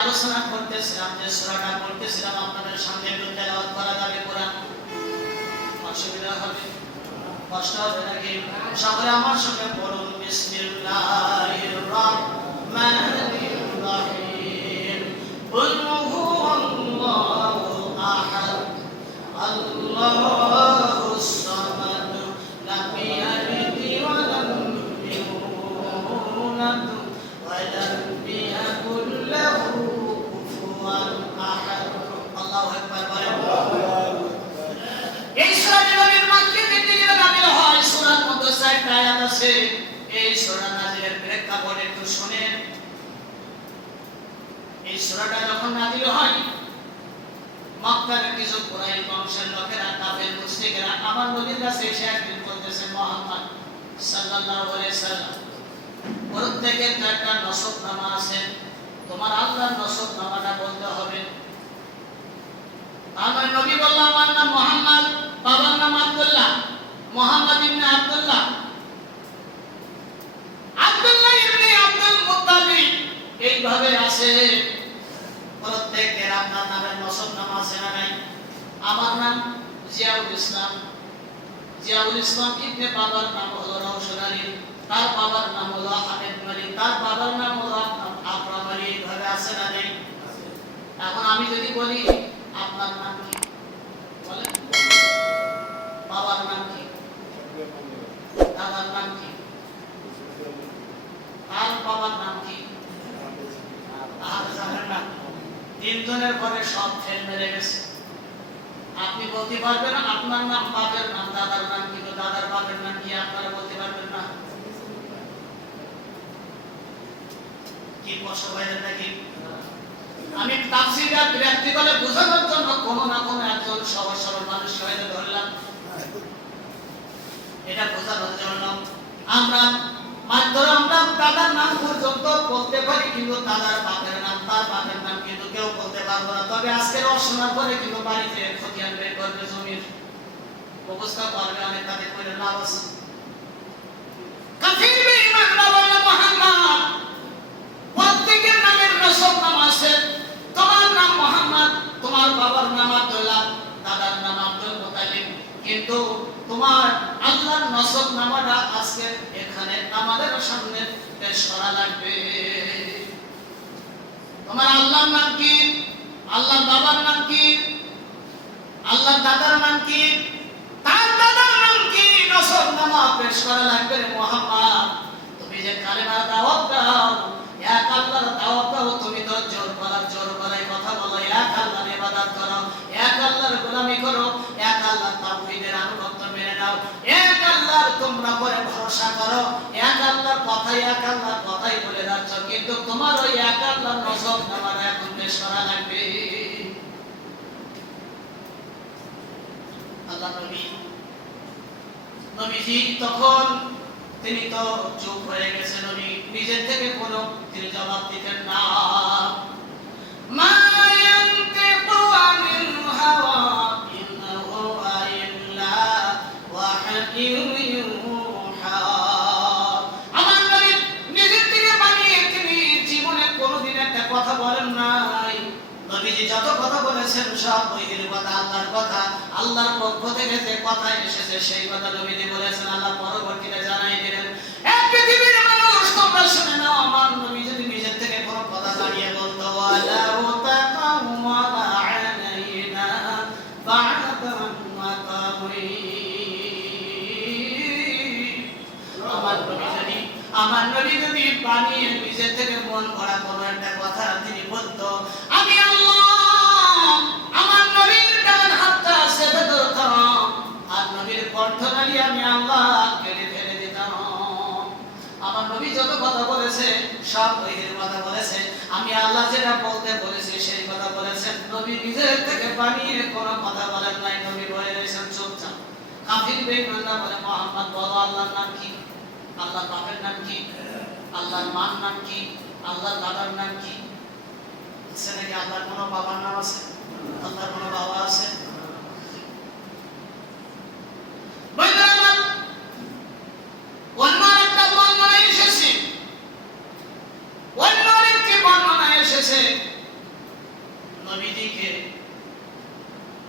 আলোচনা করতেছিলাম যে সূরাটা পড়তেছিলাম আপনাদের সামনে একটু তেলাওয়াত করা যাবে কোরআন? অসুবিধা হবে? কষ্ট হবে নাকি? সকলে আমার সঙ্গে পড়ুন বিসমিল্লাহির রহমানির রহিম। কুল হুয়াল্লাহু আহাদ আল্লাহুস সামাদ লাম ইয়ালিদ ওয়া লাম ইউলাদ ওয়া লাম ইয়াকুল লাহু কুফুয়ান আহাদ। আল্লাহু আকবার বলেন। এই সূরাটি নবীর মাক্কি ভিত্তিক নাযিল হয়। সূরার মধ্যে 4টা আয়াত আছে। এই সূরা নাযিলের প্রেক্ষাপট একটু শুনেন। এই সূরাটা যখন নাযিল হয়, মক্কার কিছু কুরাইশ বংশের লোকেরা, কাফের মুশরিকরা আমার নবীর কাছে এসে একদিন বলতেছে, মুহাম্মদ সাল্লাল্লাহু আলাইহি সাল্লাম, প্রত্যেকের একটা নসবনামা আছে, তোমার আল্লাহর নসবনামাটা বলতে হবে। আমার নবী বলল, আমার নাম মুহাম্মদ, বাবার নাম আব্দুল্লাহ, মুহাম্মদ ইবনে আব্দুল্লাহ, আব্দুল্লাহ ইবনে আব্দুল মুত্তালিব, এইভাবে আছে। প্রত্যেকের আপনার নামের নসবনামা আছে না নাই? আমার নাম জিয়াউল ইসলাম, জিয়াউল ইসলাম ইবনে বাবার নাম হলো রওশন আলী, তার বাবার নাম হলো হামিদ মালিক, তার বাবার নাম হলো আকরাম আলী, এইভাবে আছে না নাই? এখন আমি যদি বলি আপনার নাম কি, বলেন। বাবার নাম কি? দাদার নাম কি? তার বাবার নাম কি? আর জানেন না? 3 জনের পরে সব ফেল মেরে গেছে। আপনি বলতে পারবেন আপনার নাম, বাবার নাম, দাদার নাম কি, দাদার বাবার নাম কি, আপনারা বলতে পারবেন না? কি কষ্ট হয় নাকি? আমি তাফসীরটা প্র্যাকটিক্যালি বোঝানোর জন্য কোনো না কোনো একজন সহজ সরল মানুষ হয়ে ধরলাম। এটা বোঝানোর জন্য আমরা মাত্র আমরা দাদার নাম পর্যন্ত বলতে পারি, কিন্তু দাদার বাপের নাম, তার বাপের নাম কিন্তু কেউ বলতে পারবো না। তবে আজকের অশোনার পরে কিন্তু বাড়িতে খতিয়ান বের করবে, জমির অবস্থা করবে, অনেক তাদের করে লাভ আছে। কাফির বেঈমানরা বলে, মুহাম্মদ, প্রত্যেকের নামের নসবনামা আছে, তোমার নাম মুহাম্মদ, তোমার বাবার নাম আব্দুল্লাহ, দাদার নাম আব্দুল মুত্তালিব, কিন্তু তোমার আল্লাহর নসবনামাটা আজকে এখানে আমাদের সামনে পেশ করা লাগবে। তোমার আল্লাহর নাম কি? আল্লাহর বাবার নাম কি? আল্লাহর দাদার নাম কি? তার দাদার নাম কি? নসবনামা পেশ করা লাগবে। মুহাম্মদ, তুমি যে কালেমার দাওয়াত দাও, এক আল্লাহর দাওয়াত দাও, তুমি তো জোর গলায় কথা বলো, এক আল্লাহর ইবাদত করো, এক আল্লাহর গোলামি করো, এক আল্লাহর তাওহীদের আনুগত্য মেনে নাও, এক আল্লাহর তোমরা পরে ভরসা করো, এক আল্লাহর কথাই বলে যাচ্ছ, কিন্তু তোমার ওই এক আল্লাহর নসবনামাটা এখন পেশ করা লাগবে। আল্লাহ নবীজি তখন তিনি তো চুপ হয়ে গেছে, নবী নিজের থেকে কোনো তিনি জবাব দিতেন না। মা ইয়ানতিকু আনিল হাওয়া ইন্নাহু ইল্লা ওয়াহয়ুন ইউহা। আমার নবী নিজের থেকে বানিয়ে তিনি জীবনে কোনোদিন একটা কথা বলেন নাই। নবীজি যত কথা বলেছেন সব ওহির কথা, আল্লাহর কথা, আল্লাহর পক্ষ থেকে যে কথা এসেছে সেই কথা নবীজি বলেছেন। আল্লাহ পরবর্তীতে জানাই দিলেন, এক পৃথিবীর মানুষ তোমরা শুনে নাও, আমার নবী যদি নিজের থেকে কোনো কথা দাঁড়িয়ে বলতো, ওয়ালা তাকাওয়ালা আলাইনা বা'দান ওয়াকাবি। আমার নবী যদি বানিয়ে নিজের থেকে মন ভরা কোনো একটা কথা তিনি বলতো, আমি আল্লাহ আমার নবীর ডান হাতটা চেপে ধরতাম, আর নবীর কণ্ঠনালী আমি আল্লাহ কেটে ফেলে দিতাম। আমার নবী যত কথা বলেছে সব ওহির কথা বলেছে, আমি আল্লাহ যেটা বলতে বলেছি সেই কথা বলেছেন। নবী নিজের থেকে বানিয়ে কোনো কথা বলেন নাই, নবী বলে রয়েছেন চুপচাপ। কাফির বেঈমানরা বলে, মুহাম্মদ বলো আল্লাহর নাম কি, আল্লাহর বাপের নাম কি, আল্লাহর মার নাম কি, আল্লাহর দাদার নাম কি? আছে নাকি আল্লাহর কোনো বাবার নাম আছে? আল্লাহর কোনো বাবা আছে? অন্য একটা বর্ণনা এসেছে নবীজিকে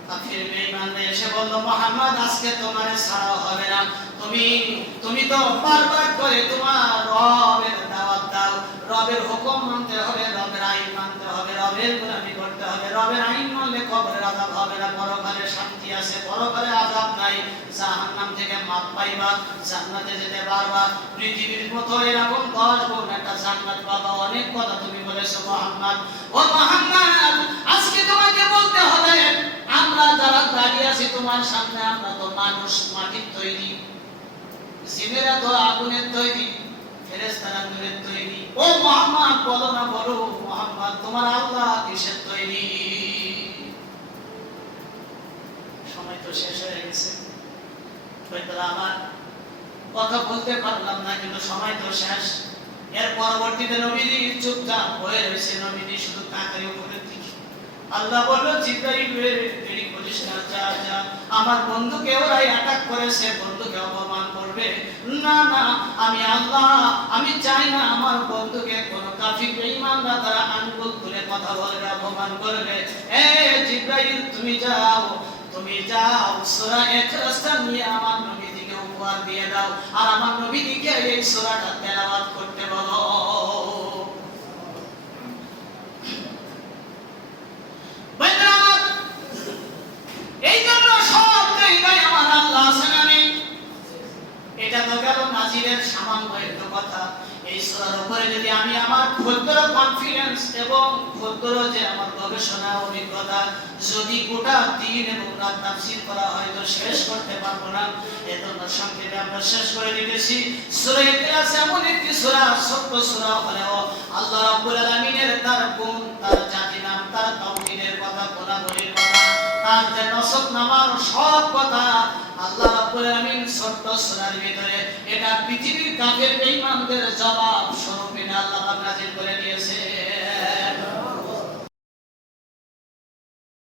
কাফির বেঈমানরা এসে বলল, মুহাম্মদ আজকে তোমার ছাড়া হবে না, তুমি তো বারবার করে তোমার রবের দাওয়াত দাও, রবের হুকুম মানতে হবে, রবের আইন মানতে হবে, রবের গোলামি করতে হবে, রবের আইন মানলে কবরের আযাব হবে না, পরকালে শান্তি আছে, পরকালে আযাব নাই, জাহান্নাম থেকে মাপ পাইবা, জান্নাতে যেতে পারবা, পৃথিবীর মতো এরকম 10 গুণ একটা জান্নাত পাবা। অনেক কথা তুমি বলেছো মুহাম্মদ। ও মুহাম্মদ, আজকে তোমাকে বলতে হবে, আমরা যারা দাঁড়িয়ে আছি তোমার সামনে, আমরা তো মানুষ, মাটির তৈরি, জিনেরা তো আগুনের তৈরি, ফেরেশতারা নূরের তৈরি। ও মুহাম্মদ বলো না, বলো মুহাম্মদ তোমার আল্লাহ কিসের তৈরি? সময় তো শেষ হয়ে গেছে, হয়তো আমার কথা বলতে পারলাম না, কিন্তু সময় তো শেষ। এর পরবর্তীতে নবীজি চুপচাপ হয়ে রয়েছে, নবীজি শুধু তাকায় উপরের দিকে। আল্লাহ বলল, জিবরাইল দেরি করিস না, যা যা, আমার বন্ধুকে ওরা অ্যাটাক করেছে, বন্ধুকে অপমান করবে। না না, আমি আল্লাহ, আমি চাই না আমার বন্ধুকে কোন কাফির বেঈমানরা তারা আঙ্গুল তুলে কথা বলবে, অপমান করবে। এ জিবরাইল তুমি যাও, তুমি যাও, সূরা ইখলাসটা নিয়ে আমার নবীজিকে উপহার দিয়ে দাও, আর আমার নবীজিকে এই সূরাটা তেলাওয়াত করতে বলো। এই জন্য সব জায়গায় আমার আল্লাহ আছেন। আমি এটা তো গেল নাজিরের সামান্য একটু কথা। এই সূরার উপরে যদি আমি আমার ক্ষুদ্র কনফিডেন্স এবং ক্ষুদ্র যে আমার গবেষণা অভিজ্ঞতা, যদি গোটা দিন এবং রাত তাফসীর করা হয় তো শেষ করতে পারবো না। এজন্য সংক্ষেপে আমরা শেষ করে দিতেছি। সূরা ইখলাস এমন একটি সূরা, ছোট্ট সূরা হলেও আল্লাহ রাব্বুল আলামিনের তার গুণ, তার জাতি নাম, তার তাওহীদের কথা, গুণাবলীর কথা, তার যে নসব নামার সব কথা আল্লাহ রাব্বুল আলামিন ছোট্ট সূরার ভিতরে এটা পৃথিবীর কাফের বেঈমানদের জবাব স্বরূপ আল্লাহ নাযিল করে দিয়েছে।